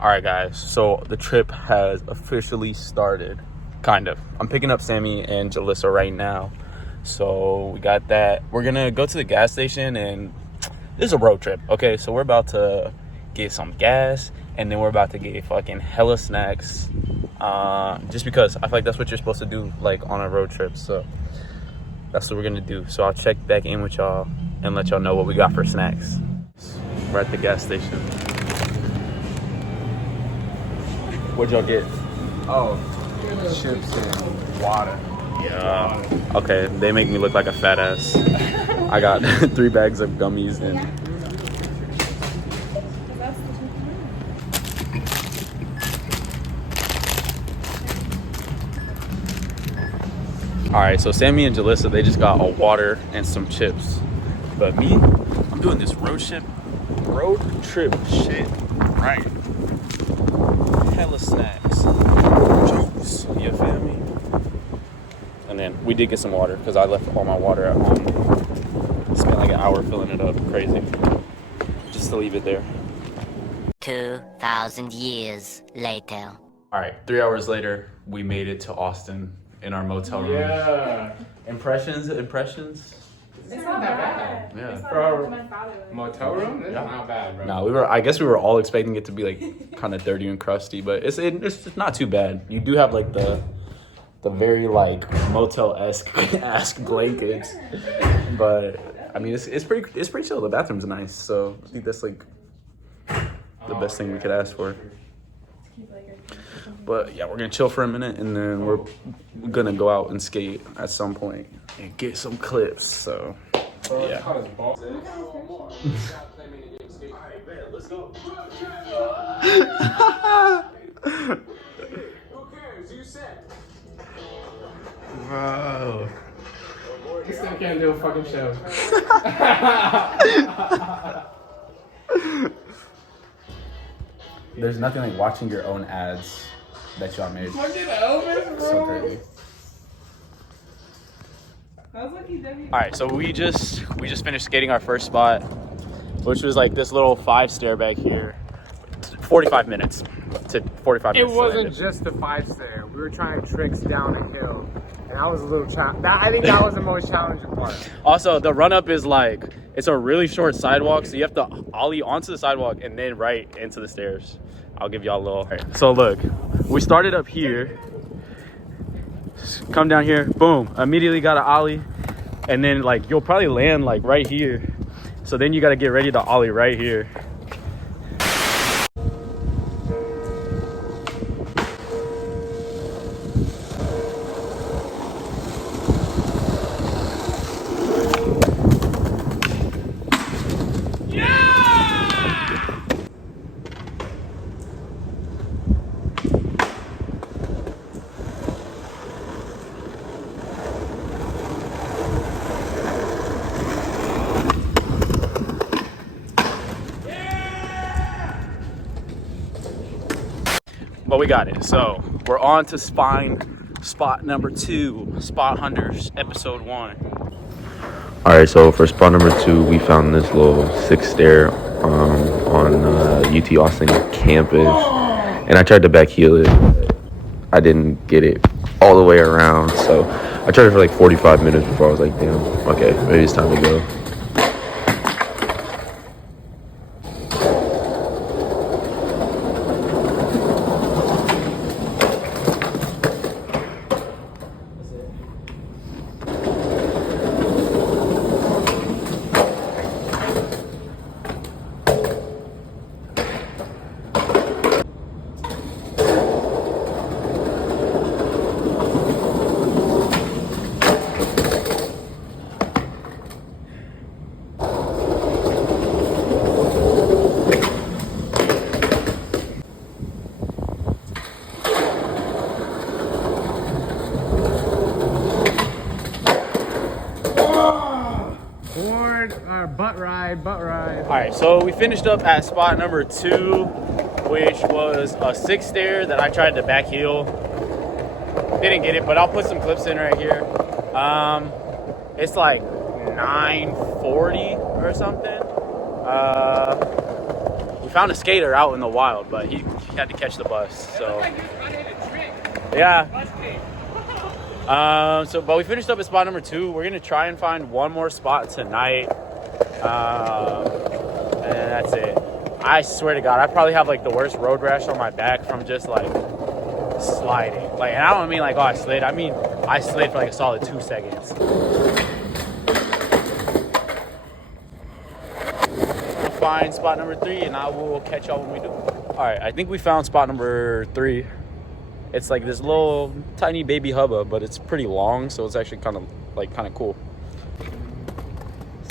All right, guys. So the trip has officially started. Kind of. I'm picking up Sammy and Jalissa right now. So we got that. We're going to go to the gas station, and this is a road trip. Okay, so we're about to get some gas, and then we're about to get fucking hella snacks. Just because I feel like that's what you're supposed to do, like, on a road trip. So that's what we're going to do. So I'll check back in with y'all and let y'all know what we got for snacks. We're at the gas station. What'd y'all get? Oh, chips and water. Yeah. Okay, they make me look like a fat ass. I got 3 bags of gummies and... All right, so Sammy and Jalissa, they just got a water and some chips. But me, I'm doing this road trip shit right. Hella snacks, juice, you feel me? And then we did get some water because I left all my water at home. Spent like an hour filling it up, crazy. Just to leave it there. 2,000 years later. All right, 3 hours later, we made it to Austin in our motel room. Yeah. Impressions? It's not that bad. Yeah. For a motel room, it's not bad, bro. No, I guess we were all expecting it to be like kind of dirty and crusty, but it's not too bad. You do have like the very like motel-esque blankets, but I mean it's pretty chill. The bathroom's nice, so I think that's like the best thing we could ask for. But yeah, we're gonna chill for a minute, and then we're gonna go out and skate at some point and get some clips. So yeah. Bro. You still can't do a fucking show. There's nothing like watching your own ads that y'all made. Fucking Elvis, bro. So crazy. All right, so we just finished skating our first spot, which was like this little 5 stair back here. 45 minutes to 45 It minutes. wasn't just the 5 stair. We were trying tricks down a hill, and that was a little I think that was the most challenging part. Also, the run up is like it's a really short sidewalk, so you have to ollie onto the sidewalk and then right into the stairs. I'll give y'all a little. Right, so look, we started up here. Come down here, boom! Immediately got an ollie, and then like you'll probably land like right here. So then you got to get ready to ollie right here. But we got it. So we're on to spot number 2, Spot Hunters, episode 1. All right, so for spot number 2, we found this little 6 stair on UT Austin campus, and I tried to back heel it. I didn't get it all the way around, so I tried it for like 45 minutes before I was like, damn, okay, maybe it's time to go. Butt ride. All right, so we finished up at spot number 2, which was a 6 stair that I tried to back heel. Didn't get it, but I'll put some clips in right here. It's like 9:40 or something. We found a skater out in the wild, but he had to catch the bus. So yeah. But we finished up at spot number 2. We're gonna try and find one more spot tonight, and that's it. I swear to God, I probably have like the worst road rash on my back from just like sliding. Like, and I don't mean like, oh, I slid. I mean, I slid for like a solid 2 seconds. We'll find spot number 3, and I will catch y'all when we do. All right, I think we found spot number 3. It's like this little tiny baby hubba, but it's pretty long, so it's actually kind of cool.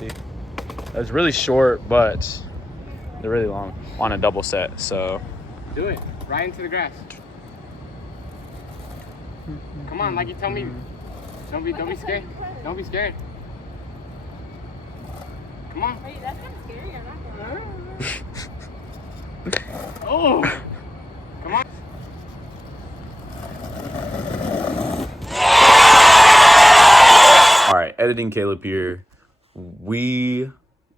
See, it's really short, but they're really long on a double set. So Do it. Right into the grass. Come on, like you tell me. Don't be scared. Don't be scared. Come on. Wait, that's kind of scary. I'm not gonna. Oh. Come on. all right, editing Caleb here. We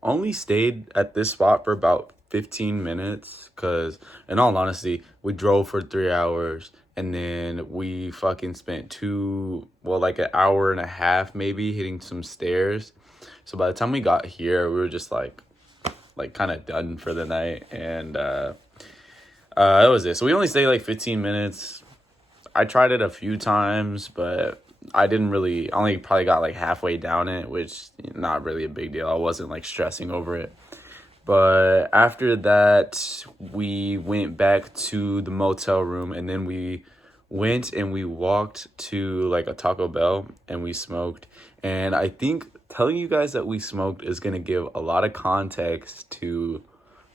only stayed at this spot for about 15 minutes because, in all honesty, we drove for 3 hours and then we fucking spent like an hour and a half maybe hitting some stairs. So by the time we got here, we were just like kind of done for the night, and that was it. So we only stayed like 15 minutes. I tried it a few times, but I only probably got like halfway down it, which not really a big deal. I wasn't like stressing over it. But after that, we went back to the motel room, and then we went and we walked to like a Taco Bell and we smoked. And I think telling you guys that we smoked is going to give a lot of context to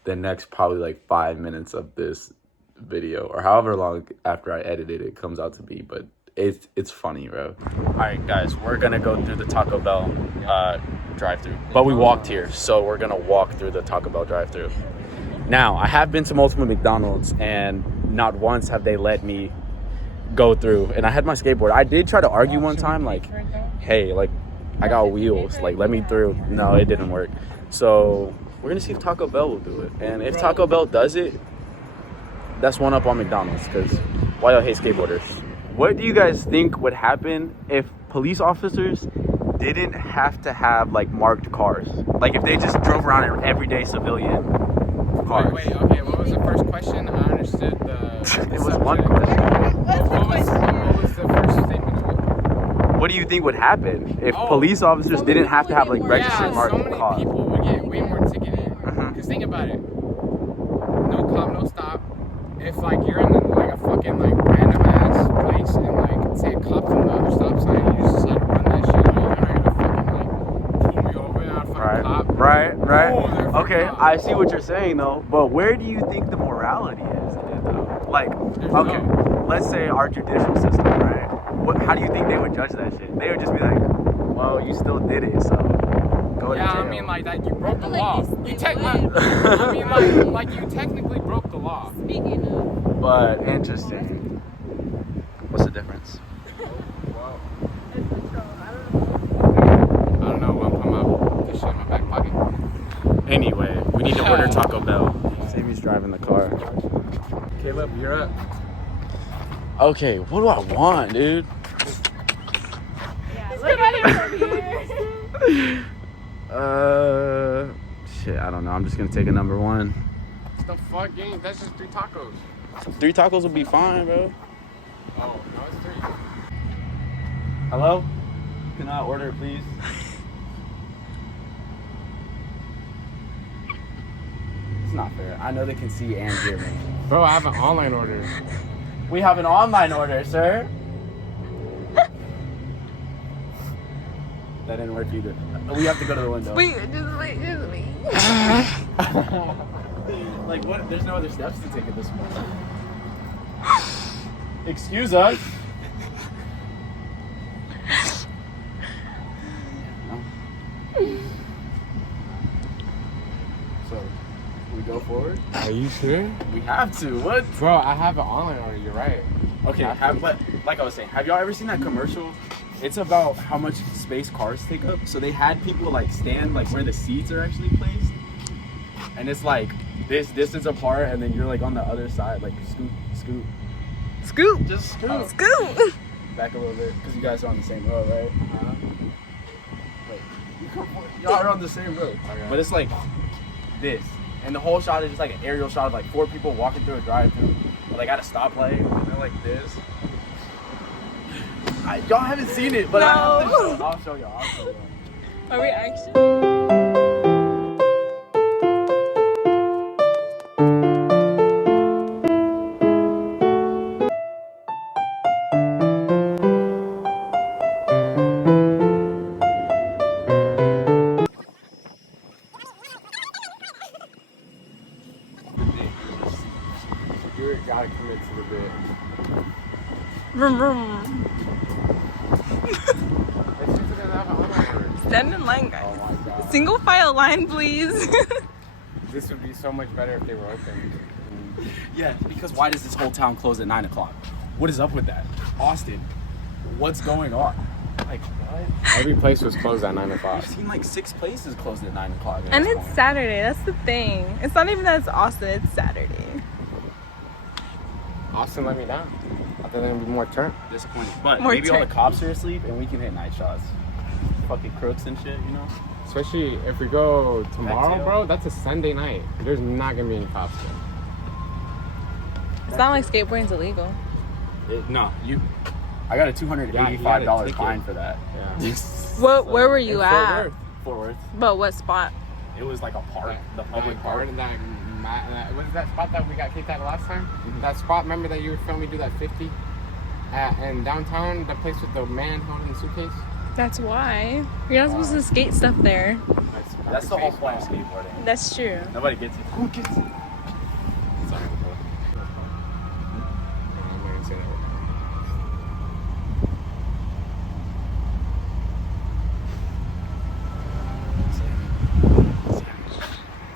the next probably like 5 minutes of this video, or however long after I edited it comes out to be. But it's funny, bro. All right, guys, we're gonna go through the Taco Bell drive-through, but we walked here, so we're gonna walk through the Taco Bell drive-through. Now, I have been to multiple McDonald's, and not once have they let me go through. And I had my skateboard. I did try to argue one time, like, hey, like, I got wheels, like, let me through. No, it didn't work. So we're gonna see if Taco Bell will do it. And if Taco Bell does it, that's one up on McDonald's, because why y'all hate skateboarders? What do you guys think would happen if police officers didn't have to have like marked cars? Like if they just drove around in everyday civilian cars. Wait, okay, what was the first question? I understood It was one question. What was the first statement? What do you think would happen if police officers didn't have to have like registered marked so many cars? people would get way more ticketed. Because think about it. No cop, no stop. If like you're in like a fucking like random ass place and like say a cop from the other stop sign, you just decide to run that shit, like, you're not gonna fucking like pull me over and I'll fucking cop. Right. Oh, Okay, I see what you're saying though, but where do you think the morality is in it though? Like, let's say our judicial system, right? How do you think they would judge that shit? They would just be like, well, you still did it, so go to jail. I mean like that you broke the law. You you technically broke the law. Speaking of. But interesting. What's the difference? Wow. I don't know. I'm talking about this shit in my back pocket. Anyway, we need to order Taco Bell. Sammy's driving the car. Caleb, you're up. Okay, what do I want, dude? Yeah, look at him over here. Shit, I don't know. I'm just gonna take a number 1. What the fuck, gang? That's just 3 tacos. 3 tacos will be fine, bro. Oh, no, it's 3. Hello? Can I order, please? It's not fair. I know they can see and hear me. Bro, I have an online order. We have an online order, sir. That didn't work either. We have to go to the window. Wait, just wait. Like, what? There's no other steps to take at this point. Excuse us. So, we go forward? Are you sure? We have to. What? Bro, I have an online order. You're right. Okay, like I was saying, have y'all ever seen that commercial? It's about how much space cars take up. So they had people like stand like where the seats are actually placed. And it's like this distance apart, and then you're like on the other side, like scoot. Scoot. Just scoot. Scoot. Back a little bit, because you guys are on the same road, right? Wait, y'all are on the same road. Okay. But it's like this. And the whole shot is just like an aerial shot of like 4 people walking through a drive-thru. Like at a stoplight, and they're like this. Y'all haven't seen it, but No. I'll show y'all. Are we actually? You gotta commit to the bit. Vroom, vroom. Stand in line, guys. Oh my god. Single file line, please. This would be so much better if they were open. Yeah, because why does this whole town close at 9 o'clock? What is up with that? Austin, what's going on? Like, what? Every place was closed at 9 o'clock. I've seen like 6 places closed at 9 o'clock. And it's Saturday. That's the thing. It's not even that it's Austin. It's Saturday. Austin let me down. I thought there was gonna be more turn. Disappointing. But More maybe all the turn. cops are asleep and we can hit night shots. Fucking crooks and shit, you know? Especially if we go tomorrow, Backtail. bro. That's a Sunday night. There's not gonna be any cops there. It's not like skateboarding's illegal. No, I got a $285 ticket. fine for that. Yeah. Where were you In at? Fort Worth. But what spot? It was like a park, the public park. What is that spot that we got kicked out of last time? That spot, remember that you were filming me do that 50? In downtown, the place with the man holding the suitcase? That's why. You're not supposed to skate stuff there. That's the whole point of skateboarding. That's true. Nobody gets it. Who gets it? Sorry, bro. I'm not gonna say that.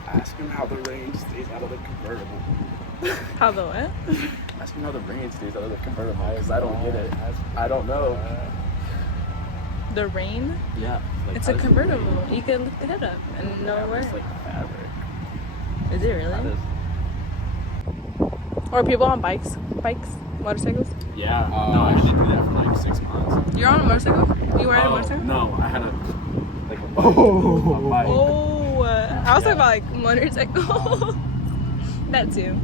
Ask him how the rain stays out of the convertible. How the what? Ask him how the rain stays out of the convertible, because I don't get it. I don't know. The rain? Yeah. Like, It's a convertible. You can lift the head up and no It's worries. like fabric. Is it That really? is. Or people on bikes, motorcycles? Yeah. No, I didn't do that for like 6 months. You're on a motorcycle? You ride a motorcycle? No, I had a bike. A bike. Oh, I was talking about like motorcycle. That too.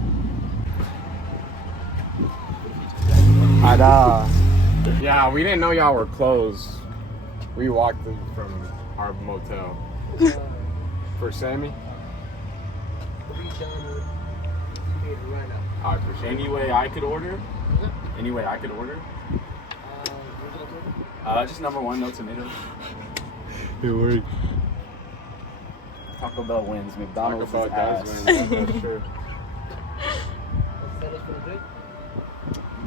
Yeah, we didn't know y'all were closed. We walked in from our motel. For Sammy? I appreciate it. Any way I could order? Any way I could order? Just number 1, no tomatoes. It worked. Taco Bell wins. McDonald's Taco is Bell ass. does win. That's true.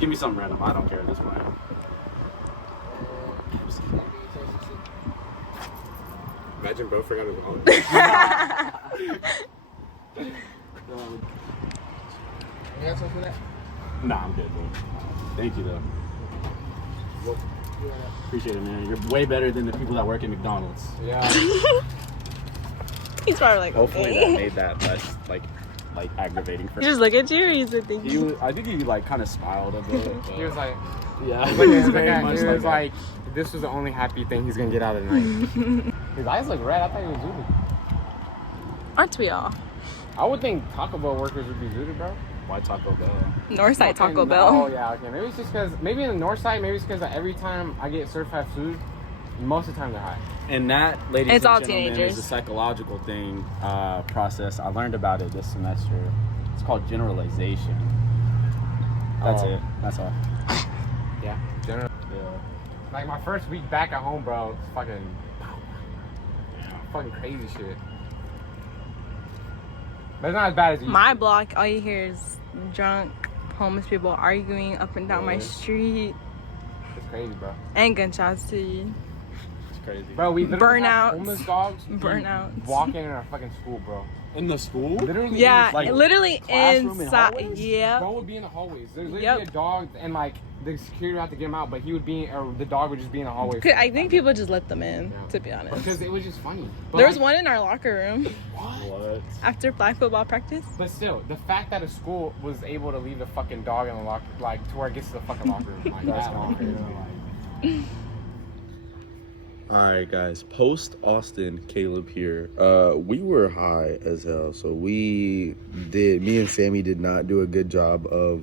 Give me something random. I don't care at this point. Imagine Bo forgot his wallet. Nah, I'm good, bro. Thank you, though. Appreciate it, man. You're way better than the people that work at McDonald's. Yeah. He's probably like, Hopefully okay. that made that less like aggravating for You just look at you or you said thank you? I think he like kind of smiled a bit. He was like, yeah, he was very much like, that. this was the only happy thing he's gonna get out of the night. His eyes look red. I thought he was zooted. Aren't we all? I would think Taco Bell workers would be zooted, bro. Why Taco Bell? Northside Taco Oh Bell. yeah, okay. Maybe it's just because maybe in the north side, maybe it's because every time I get certified food, most of the time they're high. And that, ladies It's and all gentlemen, teenagers. is a psychological thing process. I learned about it this semester. It's called generalization. That's Oh. it. That's all. Yeah. General. Yeah. Like my first week back at home, bro, it's fucking crazy shit. But it's not as bad as you. My block, all you hear is drunk, homeless people arguing up and down my Yeah. street. It's crazy, bro. And gunshots to you. It's crazy. Bro, we literally have Burnouts. homeless dogs Burnouts. walking in our fucking school, bro. In the school? Literally. Yeah, like, literally classroom and inside. hallways? Yeah. Dog would be in the hallways. There's literally Yep. a dog, and like the security would have to get him out, but he would be, or the dog would just be in the hallway. I think people just let them in, to be honest. Because it was just funny. But There was like, one in our locker room What? after flag football practice. But still, the fact that a school was able to leave the fucking dog in the locker, like to where it gets to the fucking locker room, like That's that kinda long. crazy. Alright guys, post Austin Caleb here. We were high as hell, so me and Sammy did not do a good job of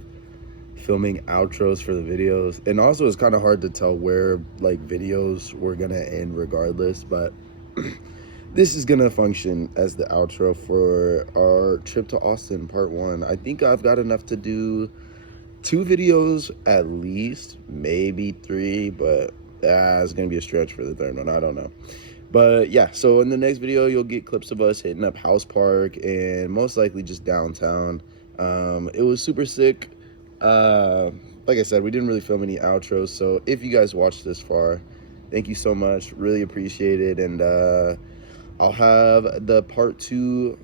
filming outros for the videos, and also it's kind of hard to tell where like videos were gonna end regardless, but this is gonna function as the outro for our trip to Austin part 1. I think I've got enough to do 2 videos at least, maybe 3, but it's gonna be a stretch for the 3rd one. I don't know, but yeah, so in the next video you'll get clips of us hitting up House Park and most likely just downtown. It was super sick. Like I said, we didn't really film any outros, so if you guys watched this far, thank you so much, really appreciate it. And I'll have the part 2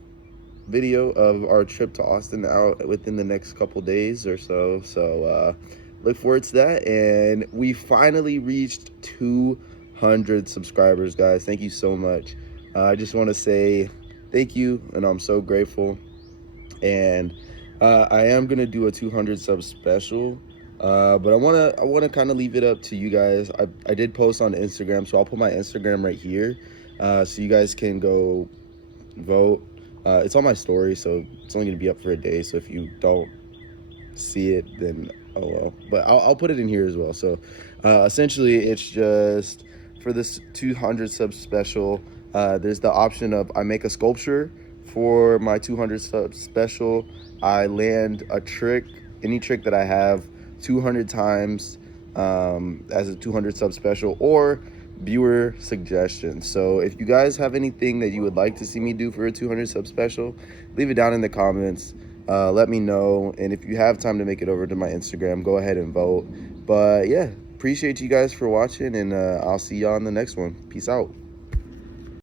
video of our trip to Austin out within the next couple days or so, look forward to that. And we finally reached 200 subscribers, guys. Thank you so much. I just want to say thank you, and I'm so grateful. And I am gonna do a 200 sub special, but I wanna kind of leave it up to you guys. I did post on Instagram, so I'll put my Instagram right here, so you guys can go vote. It's on my story, so it's only gonna be up for a day. So if you don't see it, then oh well. But I'll put it in here as well. So essentially, it's just for this 200 sub special. There's the option of I make a sculpture for my 200 sub special. I land a trick, any trick that I have, 200 times as a 200 sub special, or viewer suggestions. So if you guys have anything that you would like to see me do for a 200 sub special, leave it down in the comments. Let me know. And if you have time to make it over to my Instagram, go ahead and vote. But yeah, appreciate you guys for watching, and I'll see y'all in the next one. Peace out.